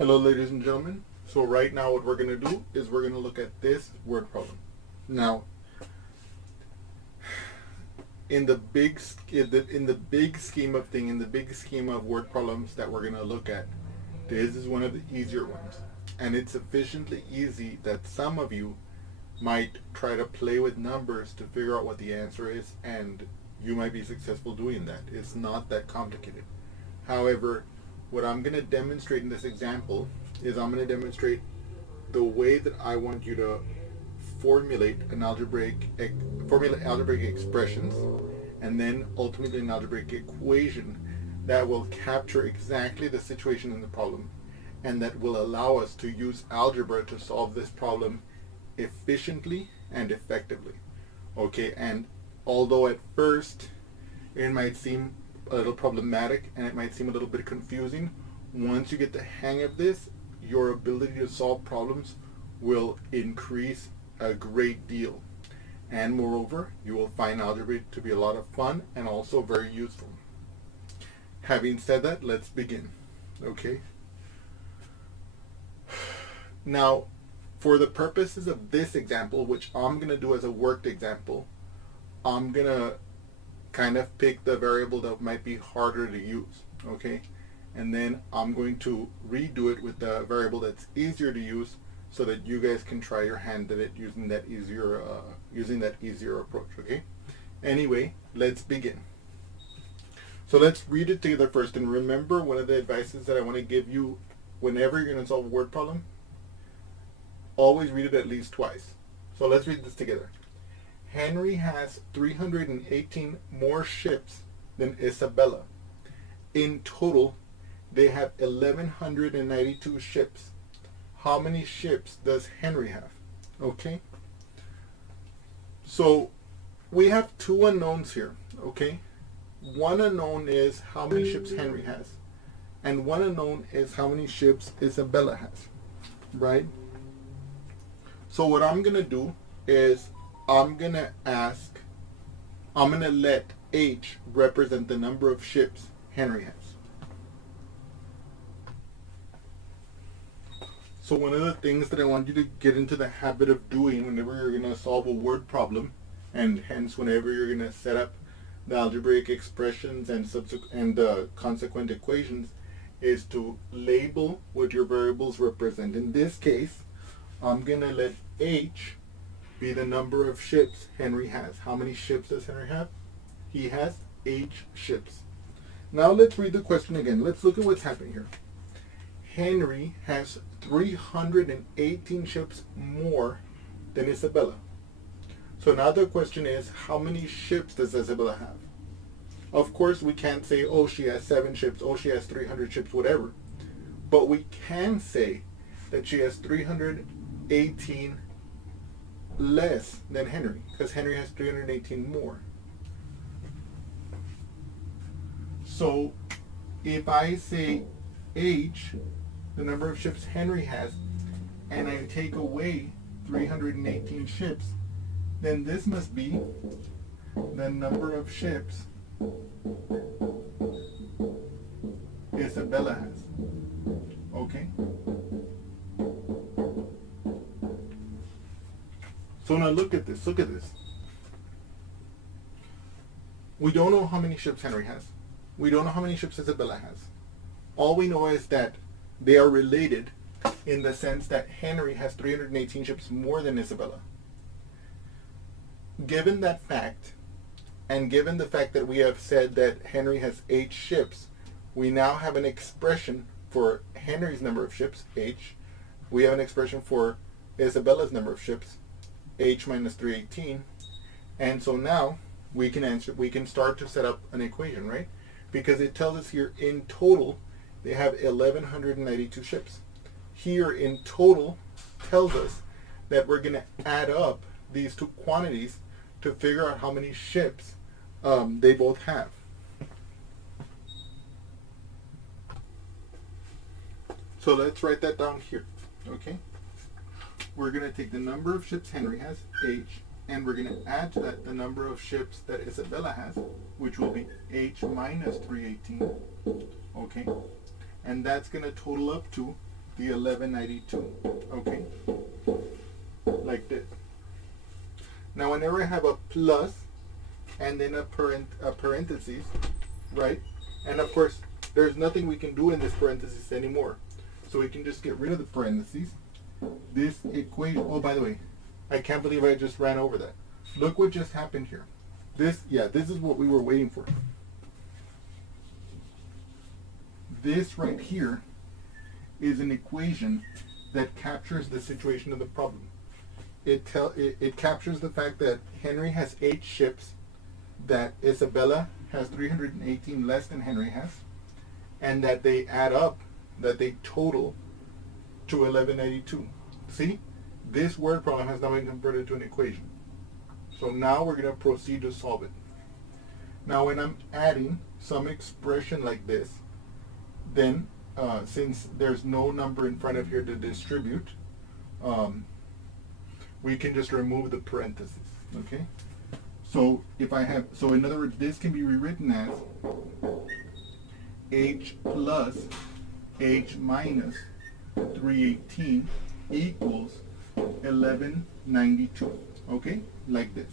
Hello ladies and gentlemen. So right now what we're going to do is we're going to look at this word problem. Now, in the big scheme of things, in the big scheme of word problems that we're going to look at, this is one of the easier ones. And it's sufficiently easy that some of you might try to play with numbers to figure out what the answer is, and you might be successful doing that. It's not that complicated. However, what I'm going to demonstrate in this example is I'm going to demonstrate the way that I want you to formulate algebraic expressions, and then ultimately an algebraic equation that will capture exactly the situation in the problem, and that will allow us to use algebra to solve this problem efficiently and effectively. Okay, and although at first it might seem a little problematic and it might seem a little bit confusing, once you get the hang of this, your ability to solve problems will increase a great deal. And moreover, you will find algebra to be a lot of fun and also very useful. Having said that, let's begin. Okay? Now, for the purposes of this example, which I'm going to do as a worked example, I'm going to kind of pick the variable that might be harder to use, okay? And then I'm going to redo it with the variable that's easier to use so that you guys can try your hand at it using that easier approach, okay? Anyway, let's begin. So let's read it together first. And remember, one of the advices that I want to give you whenever you're going to solve a word problem, always read it at least twice. So let's read this together. Henry has 318 more ships than Isabella. In total, they have 1,192 ships. How many ships does Henry have? Okay? So we have two unknowns here, okay? One unknown is how many ships Henry has, and one unknown is how many ships Isabella has, right? So what I'm going to do is I'm going to let H represent the number of ships Henry has. So one of the things that I want you to get into the habit of doing whenever you're going to solve a word problem, and hence whenever you're going to set up the algebraic expressions and consequent equations, is to label what your variables represent. In this case, I'm going to let H be the number of ships Henry has. How many ships does Henry have? He has H ships. Now let's read the question again. Let's look at what's happening here. Henry has 318 ships more than Isabella. So now the question is, how many ships does Isabella have? Of course, we can't say, oh, she has 7 ships, oh, she has 300 ships, whatever. But we can say that she has 318 less than Henry, because Henry has 318 more. So if I say H, the number of ships Henry has, and I take away 318 ships, then this must be the number of ships Isabella has. Okay? So now look at this. We don't know how many ships Henry has. We don't know how many ships Isabella has. All we know is that they are related in the sense that Henry has 318 ships more than Isabella. Given that fact, and given the fact that we have said that Henry has 8 ships, we now have an expression for Henry's number of ships, H. We have an expression for Isabella's number of ships, H minus 318. And so now we can start to set up an equation, right? Because it tells us here in total they have 1,192 ships. Here in total tells us that we're going to add up these two quantities to figure out how many ships they both have. So let's write that down here, okay? We're going to take the number of ships Henry has, H, and we're going to add to that the number of ships that Isabella has, which will be H minus 318, okay? And that's going to total up to the 1192. Okay, like this. Now whenever I have a plus and then a parentheses, right? And of course, there's nothing we can do in this parentheses anymore. So we can just get rid of the parentheses. This equation, oh, by the way, I can't believe I just ran over that. Look what just happened here. This is what we were waiting for. This right here is an equation that captures the situation of the problem. It captures the fact that Henry has 8 ships, that Isabella has 318 less than Henry has, and that they add up, that they total to 1192. See, this word problem has now been converted to an equation. So now we're going to proceed to solve it. Now when I'm adding some expression like this, then since there's no number in front of here to distribute, we can just remove the parentheses. Okay? So if I have, so in other words, this can be rewritten as h plus h minus 318 equals 1192. Okay? Like this.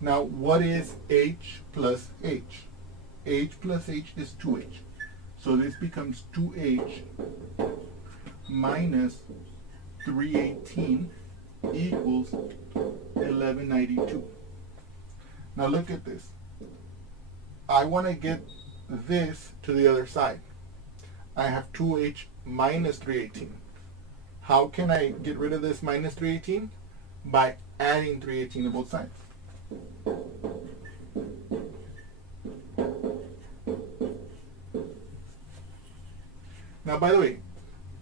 Now what is h plus h? H plus h is 2h. So this becomes 2h minus 318 equals 1192. Now look at this. I want to get this to the other side. I have 2h minus 318. How can I get rid of this minus 318? By adding 318 to both sides. Now, by the way,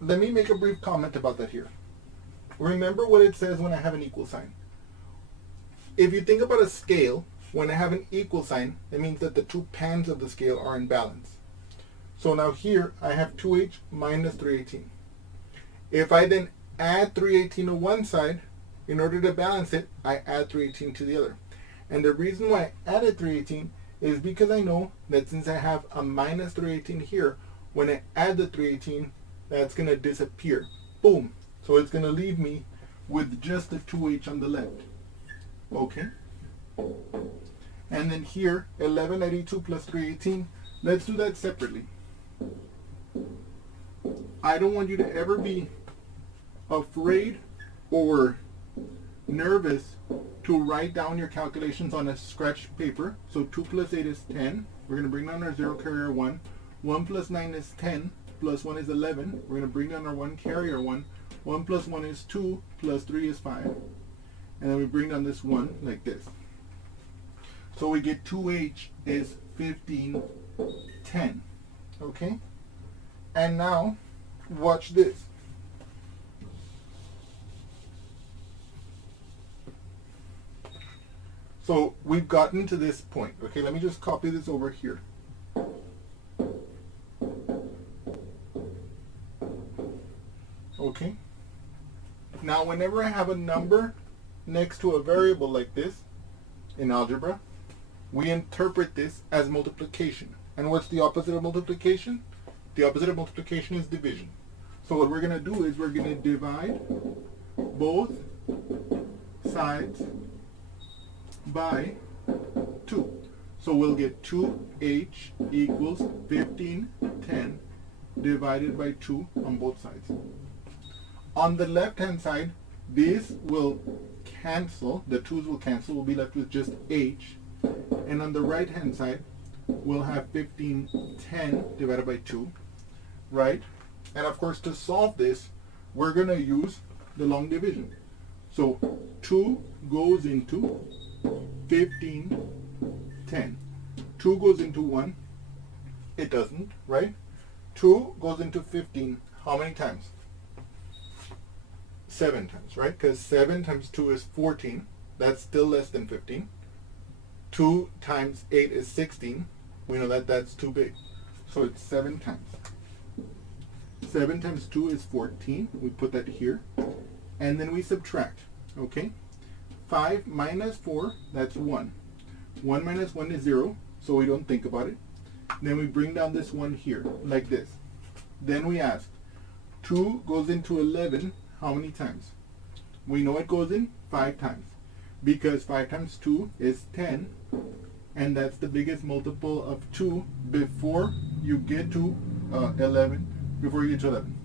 let me make a brief comment about that here. Remember what it says when I have an equal sign. If you think about a scale, when I have an equal sign, it means that the two pans of the scale are in balance. So now here, I have 2h minus 318. If I then add 318 to one side, in order to balance it, I add 318 to the other. And the reason why I added 318 is because I know that since I have a minus 318 here, when I add the 318, that's going to disappear. Boom. So it's going to leave me with just the 2h on the left. Okay? And then here, 1192 plus 318, let's do that separately. I don't want you to ever be afraid or nervous to write down your calculations on a scratch paper. So 2 plus 8 is 10. We're going to bring down our 0 carrier 1. 1 plus 9 is 10, plus 1 is 11. We're going to bring down our 1 carrier 1. 1 plus 1 is 2, plus 3 is 5. And then we bring down this 1 like this. So we get 2h is 1510. Okay? And now, watch this. So we've gotten to this point. Okay, let me just copy this over here. Okay. Now whenever I have a number next to a variable like this in algebra, we interpret this as multiplication. And what's the opposite of multiplication? The opposite of multiplication is division. So what we're going to do is we're going to divide both sides by 2. So we'll get 2h equals 1510 divided by 2 on both sides. On the left hand side, this will cancel, the 2's will cancel, we'll be left with just h. And on the right hand side, we'll have 1510 divided by 2, right? And of course, to solve this, we're going to use the long division. So 2 goes into 1510. 2 goes into 1. It doesn't, right? 2 goes into 15. How many times? 7 times, right? Because 7 times 2 is 14. That's still less than 15. 2 times 8 is 16. We know that that's too big. So it's 7 times. 7 times 2 is 14. We put that here. And then we subtract. Okay? 5 minus 4, that's 1. 1 minus 1 is 0, so we don't think about it. Then we bring down this 1 here, like this. Then we ask, 2 goes into 11 how many times? We know it goes in 5 times, because 5 times 2 is 10, and that's the biggest multiple of 2 before you get to 11, before you get to 11.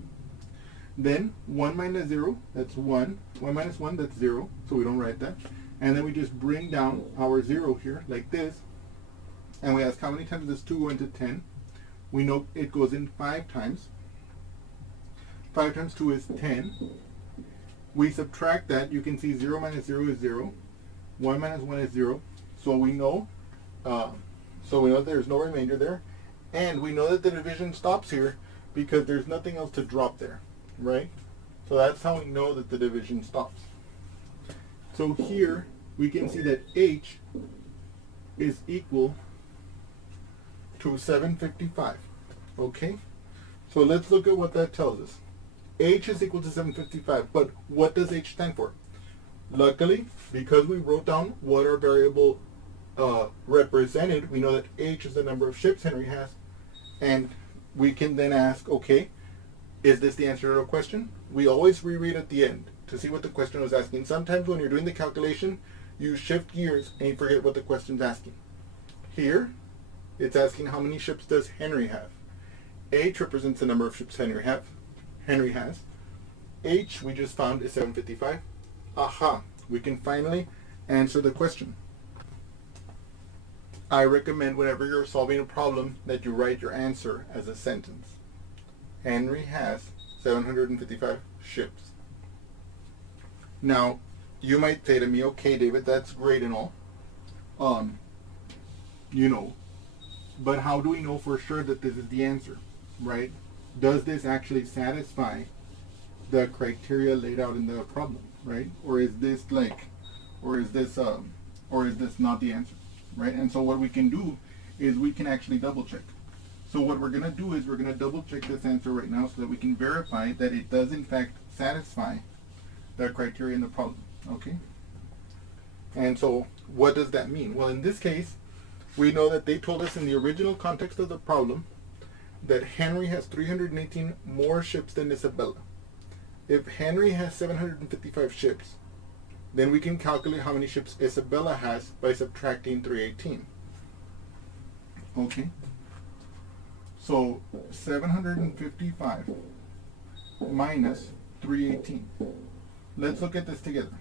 Then 1 minus 0, that's 1. 1 minus 1, that's 0, so we don't write that. And then we just bring down our 0 here, like this, and we ask how many times does 2 go into 10? We know it goes in 5 times. 5 times 2 is 10. We subtract that, you can see 0 minus 0 is 0. 1 minus 1 is 0. So we know there's no remainder there. And we know that the division stops here because there's nothing else to drop there, right? So that's how we know that the division stops. So here we can see that H is equal to 755. Okay? So let's look at what that tells us. H is equal to 755, but what does H stand for? Luckily, because we wrote down what our variable represented, we know that H is the number of ships Henry has, and we can then ask, okay, is this the answer to a question? We always reread at the end to see what the question was asking. Sometimes when you're doing the calculation, you shift gears and you forget what the question's asking. Here, it's asking how many ships does Henry have. H represents the number of ships Henry has. H, we just found, is 755. Aha, we can finally answer the question. I recommend whenever you're solving a problem that you write your answer as a sentence. Henry has 755 ships. Now, you might say to me, okay, David, that's great and all. But how do we know for sure that this is the answer, right? Does this actually satisfy the criteria laid out in the problem, right? Or is this not the answer, right? And so what we can do is we can actually double check. So what we're going to do is we're going to double check this answer right now so that we can verify that it does in fact satisfy the criteria in the problem, okay? And so what does that mean? Well, in this case, we know that they told us in the original context of the problem that Henry has 318 more ships than Isabella. If Henry has 755 ships, then we can calculate how many ships Isabella has by subtracting 318. Okay? So 755 minus 318. Let's look at this together.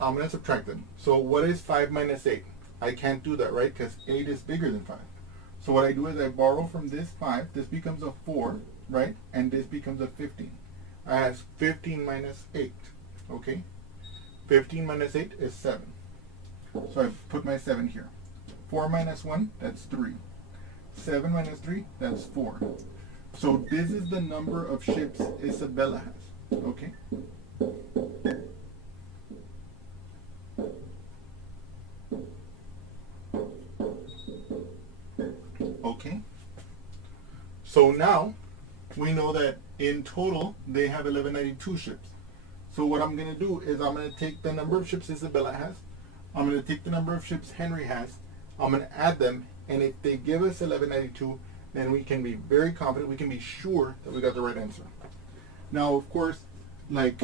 I'm going to subtract them. So what is 5 minus 8? I can't do that, right? Because 8 is bigger than 5. So what I do is I borrow from this 5. This becomes a 4, right? And this becomes a 15. I have 15 minus 8. Okay? 15 minus 8 is 7. So I put my 7 here. 4 minus 1, that's 3. 7 minus 3, that's 4. So this is the number of ships Isabella has. Okay? Okay? So now we know that in total they have 1192 ships. So what I'm going to do is I'm going to take the number of ships Isabella has. I'm going to take the number of ships Henry has. I'm going to add them, and if they give us 1192, then we can be very confident, we can be sure that we got the right answer. Now, of course, like,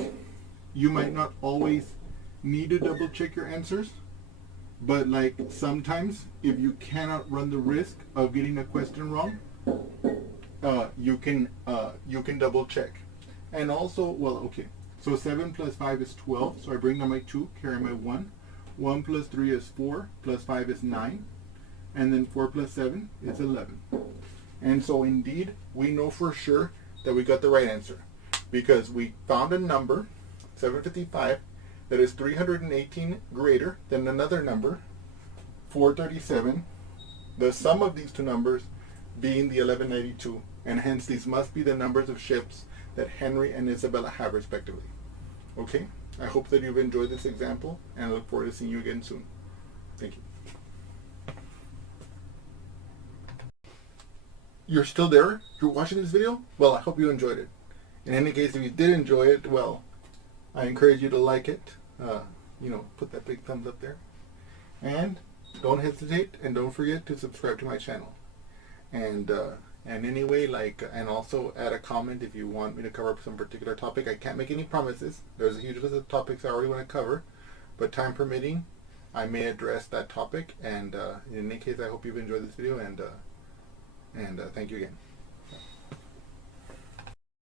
you might not always need to double check your answers, but like sometimes if you cannot run the risk of getting a question wrong, you can double check. And also, well, okay, so 7 plus 5 is 12, so I bring down my 2, carry my 1. 1 plus 3 is 4, plus 5 is 9, and then 4 plus 7 is 11. And so indeed, we know for sure that we got the right answer, because we found a number, 755, that is 318 greater than another number, 437, the sum of these two numbers being the 1192, and hence these must be the numbers of ships that Henry and Isabella have respectively. Okay? I hope that you've enjoyed this example, and I look forward to seeing you again soon. Thank you. You're still there? You're watching this video? Well, I hope you enjoyed it. In any case, if you did enjoy it, well, I encourage you to like it. Put that big thumbs up there. And don't hesitate and don't forget to subscribe to my channel. And And anyway, and also add a comment if you want me to cover some particular topic. I can't make any promises. There's a huge list of topics I already want to cover, but time permitting, I may address that topic. And in any case, I hope you've enjoyed this video, and thank you again.